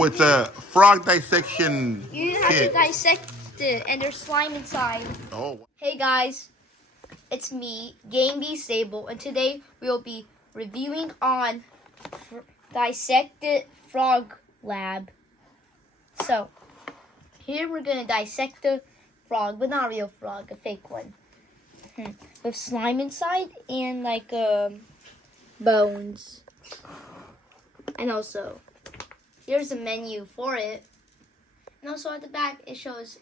with a frog dissection You have kit. to dissect it, and there's slime inside. Oh. Hey guys, it's me, Game Dissectible, and today we will be reviewing on dissected frog lab. So, here we're gonna dissect the frog, but not a real frog, a fake one. With slime inside and like bones. And also, here's a menu for it. And also at the back, it shows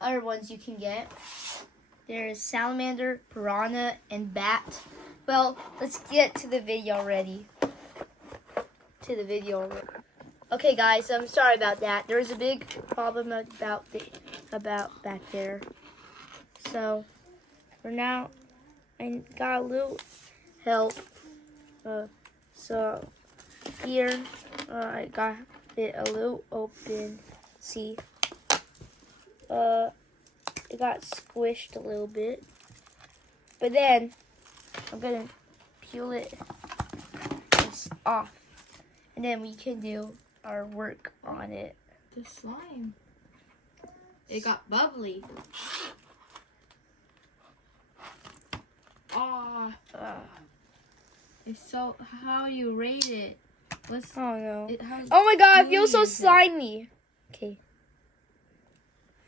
other ones you can get. There's salamander, piranha, and bat. Well, let's get to the video already. Okay, guys, I'm sorry about that. There's a big problem about back there. So, for now, I got a little help. So, here, I got it a little open. See, it got squished a little bit, but then I'm gonna peel it off, and then we can do our work on it. The slime, it got bubbly. It's so. How you rate it? What's? Oh no! Oh my god! I feel so slimy. Okay,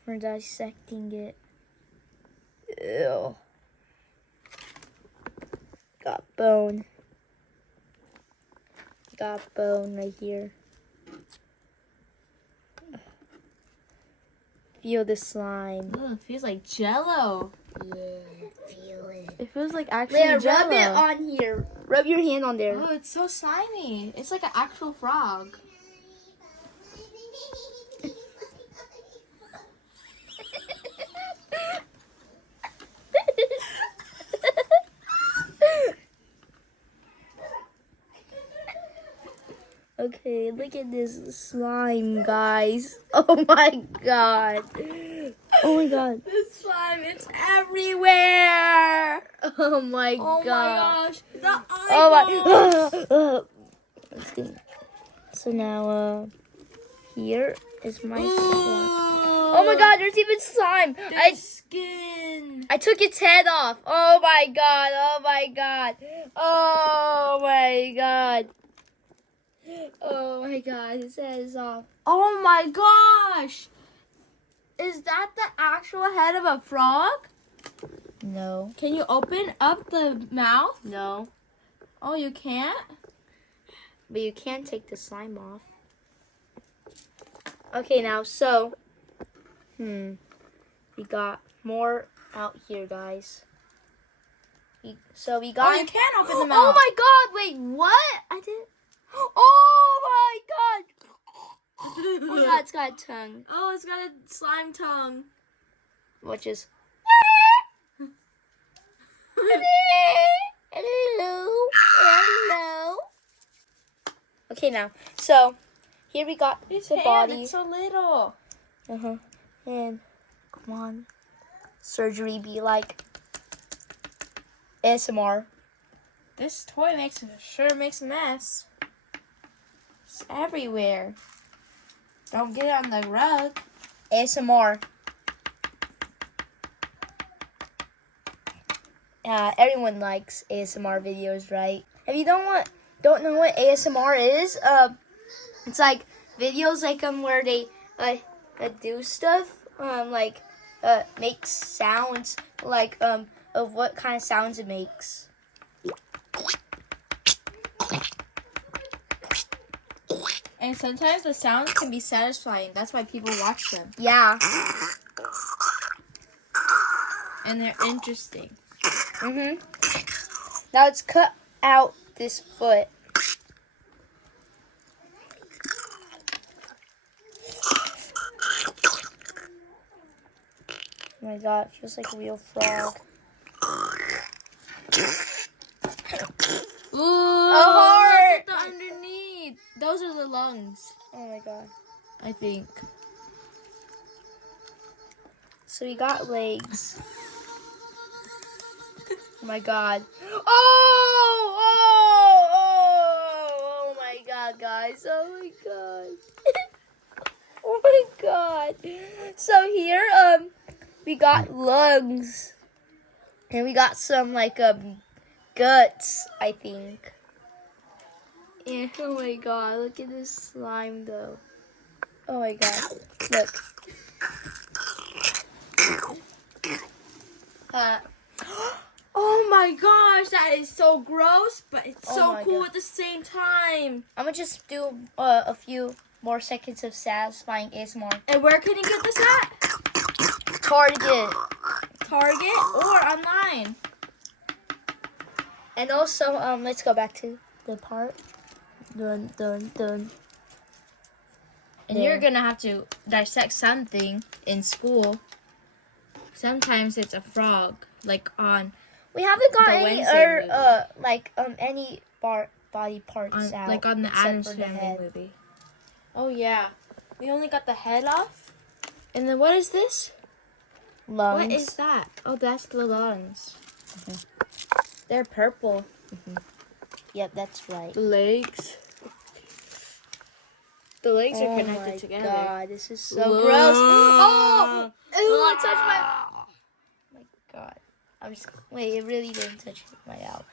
we're dissecting it. Ew. Got bone. Got bone right here. Feel the slime. Ooh, it feels like Jello. Yeah, feel it. It feels like actually Leea, Jello. rub it on here. Rub your hand on there. Oh, it's so slimy. It's like an actual frog. Okay, look at this slime, guys. Oh my god. Oh my god. This slime, it's everywhere. Oh my Oh god. my gosh. The Oh my. So now, here is my slime. Oh my god, there's even slime. Skin. I took its head off. Oh my god. Oh my god. Oh my god. Oh my god, his head is off. Oh my gosh. Is that the actual head of a frog? No. Can you open up the mouth? No. Oh, you can't? But you can take the slime off. Okay, now, so, we got more out here, guys. So we got... Oh, you can open the mouth. Oh my god, wait, what? I didn't... Oh my god! Oh my god, it's got a tongue. Oh, it's got a slime tongue. Which is... Hello. Okay, now, so, here we got His the hand, body. it's so little. And, come on. Surgery be like ASMR. This toy sure makes a mess. It's everywhere. Don't get it on the rug. ASMR. Everyone likes ASMR videos, right? If you don't know what ASMR is, it's like videos like where they do stuff, like make sounds, like of what kind of sounds it makes. And sometimes the sounds can be satisfying. That's why people watch them. Yeah. And they're interesting. Now let's cut out this foot. Oh my god, it feels like a real frog. Ooh, a heart! Look at the underneath. Those are the lungs, Oh my god. I think. So we got legs. Oh my god. Oh my god. out, guys. Oh my god. Oh my god. So here, we got lungs. And we got some, like, guts, I think. And, oh my god, look at this slime, though. Oh my god. Look. Oh my gosh, that is so gross, but it's Oh so my cool God. at the same time. I'm gonna just do a few more seconds of satisfying ASMR. And where can you get this at? Target. Target or online? And also, let's go back to the part. Dun, dun, dun. And you're gonna have to dissect something in school. Sometimes it's a frog, like on We haven't got The any Wednesday any body parts out. like on the except Addams for the Family head. movie. Oh yeah, we only got the head off. And then what is this? Lungs. What is that? Oh, that's the lungs. They're purple. Yep, that's right. The legs. The legs are Oh connected my together. god, this is so gross. Oh, ew, it touched my. Oh my god, I'm just. Wait, it really didn't touch my mouth.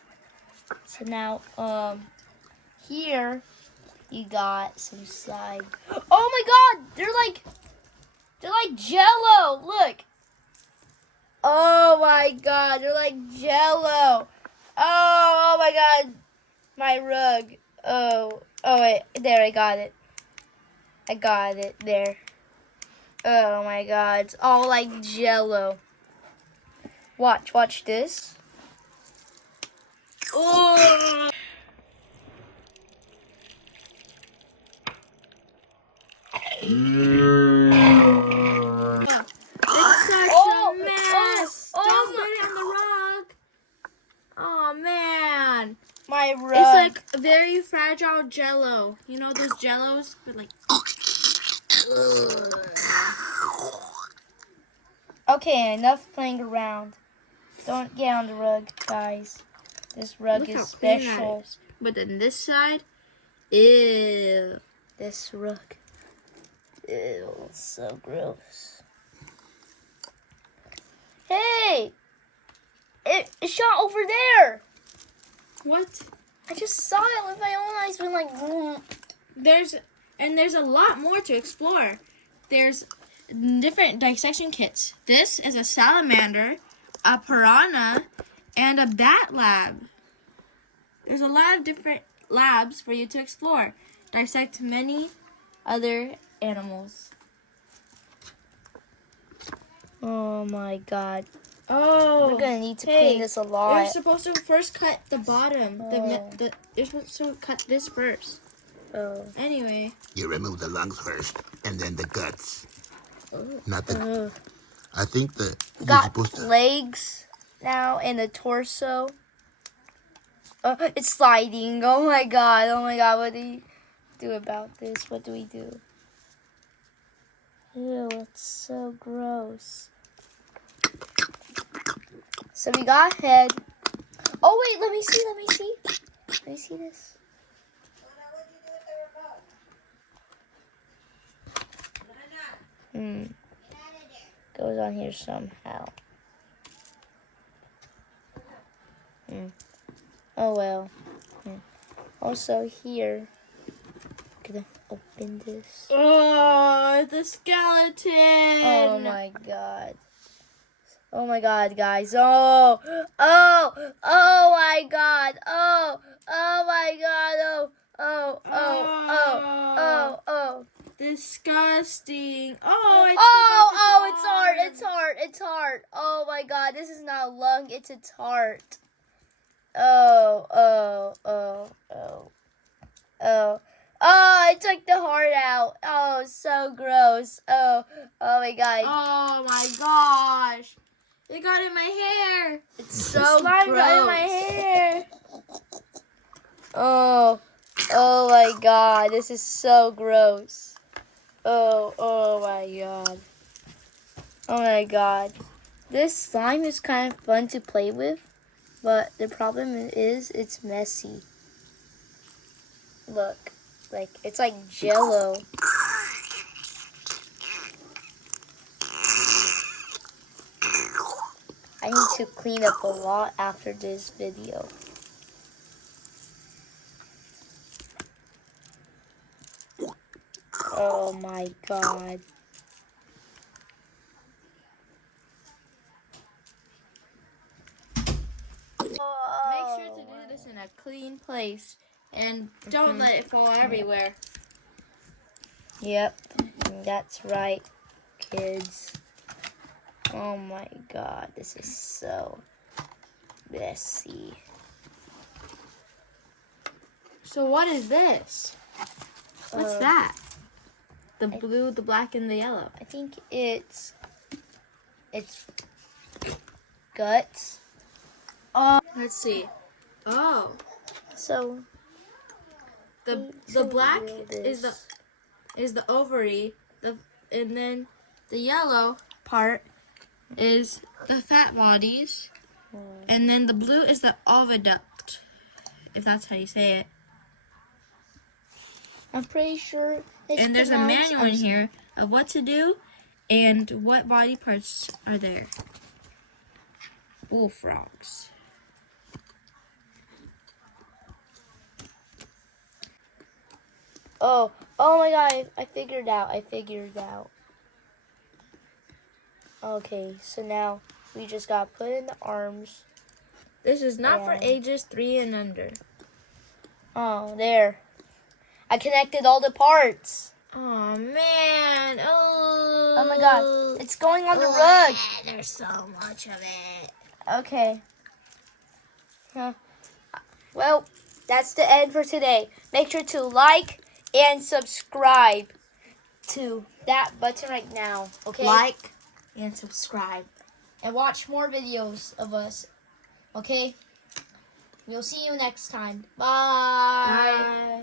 So now, here you got some side. Oh my god, they're like Jello. Look. Oh my god, they're like Jello. Oh my god, my rug. Oh wait, there, I got it. I got it there. Oh my god, it's all like Jello. Watch this. Oh. It's such Oh, a mess. oh, Don't oh put it on the rug. Oh man. My rug. It's like very fragile Jello. You know those Jellos, but like. Okay, enough playing around. Don't get on the rug, guys. This rug Look is how clean that special. is. But then this side, ew. This rug. Ew, it's so gross. Hey! It shot over there! What? I just saw it with my own eyes. Been like, There's a lot more to explore. There's different dissection kits. This is a salamander, a piranha, and a bat lab. There's a lot of different labs for you to explore. Dissect many other animals. oh my god. Oh, We're gonna need to hey, clean this a You're lot. supposed to first cut the bottom. Oh. You're supposed to cut this first. Oh. Anyway. You remove the lungs first, and then the guts. Not the. Ugh. I think that you're Got supposed to. legs now and the torso. It's sliding. Oh my god. Oh my god. What do we do about this? What do we do? Ew, it's so gross. So we got head. Oh wait, let me see. Let me see this. Goes on here somehow. Oh well. Also here, gonna open this. Oh, the skeleton. Oh my god. Oh my god, guys. Oh my god. Oh my god. Oh. Disgusting. It's heart. Oh my god, this is not a lung, it's a tart. Oh, I took the heart out. Oh, so gross. Oh my god. Oh my gosh. It got in my hair. It's so slime gross. got in my hair. Oh my god, this is so gross. Oh my god. Oh my god. This slime is kind of fun to play with, but the problem is it's messy. Look. It's like Jello. I need to clean up a lot after this video. Oh my god. Make sure to do this in a clean place and don't let it fall everywhere. Yep, that's right, kids. Oh my god, this is so messy. So what is this? What's Um, that? The blue, the black, and the yellow. I think it's guts. Let's see. Oh, So the black is the ovary, and then the yellow part is the fat bodies, and then the blue is the oviduct, if that's how you say it. I'm pretty sure it's And there's a pronounced manual in here of what to do and what body parts are there. Bullfrogs. Oh my god, I figured out. Okay, so now we just got put in the arms. This is not for Yeah. ages 3 and under. Oh, there. I connected all the parts. Oh man! Oh. Oh my god, it's going on the rug. There's so much of it. Okay. Huh. Well, that's the end for today. Make sure to like and subscribe to that button right now. Okay? Like and subscribe. And watch more videos of us. Okay? We'll see you next time. Bye. Bye.